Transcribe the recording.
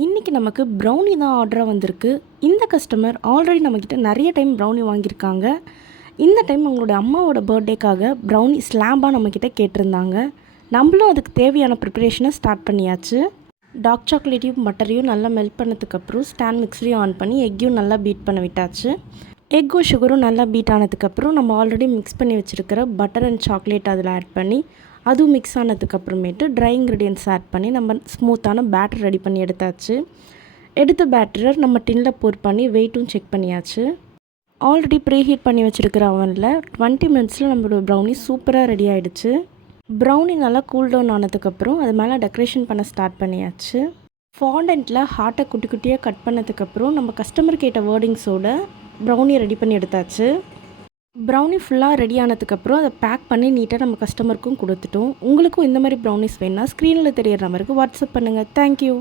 இன்றைக்கி நமக்கு ப்ரௌனி தான் ஆர்டராக வந்திருக்கு. இந்த கஸ்டமர் ஆல்ரெடி நம்மக்கிட்ட நிறைய டைம் ப்ரௌனி வாங்கியிருக்காங்க. இந்த டைம் அவங்களோட அம்மாவோட பர்த்டேக்காக ப்ரௌனி ஸ்லாம்பாக நம்மக்கிட்ட கேட்டிருந்தாங்க. நம்மளும் அதுக்கு தேவையான ப்ரிப்பரேஷனை ஸ்டார்ட் பண்ணியாச்சு. டார்க் சாக்லேட்டையும் பட்டரையும் நல்லா மெல்ட் பண்ணதுக்கப்புறம் ஸ்டாண்ட் மிக்ஸரையும் ஆன் பண்ணி எக்கையும் நல்லா பீட் பண்ண விட்டாச்சு. எக்கும் சுகரும் நல்லா பீட் ஆனதுக்கப்புறம் நம்ம ஆல்ரெடி மிக்ஸ் பண்ணி வச்சுருக்கிற பட்டர் அண்ட் சாக்லேட் அதில் ஆட் பண்ணி அதுவும் மிக்ஸ் ஆனதுக்கப்புறமேட்டு ட்ரை இன்க்ரீடியன்ட்ஸ் ஆட் பண்ணி நம்ம ஸ்மூத்தான பேட்டர் ரெடி பண்ணி எடுத்தாச்சு. எடுத்த பேட்டரை நம்ம டின்னில் போர் பண்ணி வெயிட்டும் செக் பண்ணியாச்சு. ஆல்ரெடி ப்ரீ ஹீட் பண்ணி வச்சுருக்கிற அவனில் 20 மினிட்ஸில் நம்மளோட ப்ரௌனி சூப்பராக ரெடி ஆகிடுச்சு. ப்ரௌனி நல்லா கூல் டவுன் ஆனதுக்கப்புறம் அது மேலே டெக்கரேஷன் பண்ண ஸ்டார்ட் பண்ணியாச்சு. ஃபாண்டன்ட்டில் ஹார்ட்டை குட்டி குட்டியாக கட் பண்ணதுக்கப்புறம் நம்ம கஸ்டமர் கேட்ட வேர்டிங்ஸோட ப்ரௌனி ரெடி பண்ணி எடுத்தாச்சு. ப்ரௌனி ஃபுல்லாக ரெடி ஆனதுக்கப்புறம் அதை பேக் பண்ணி நீட்டாக நம்ம கஸ்டமருக்கும் கொடுத்துட்டோம். உங்களுக்கும் இந்த மாதிரி ப்ரௌனிஸ் வேணுன்னா ஸ்க்ரீனில் தெரியிற நம்பருக்கு வாட்ஸ்அப் பண்ணுங்கள். தேங்க்யூ.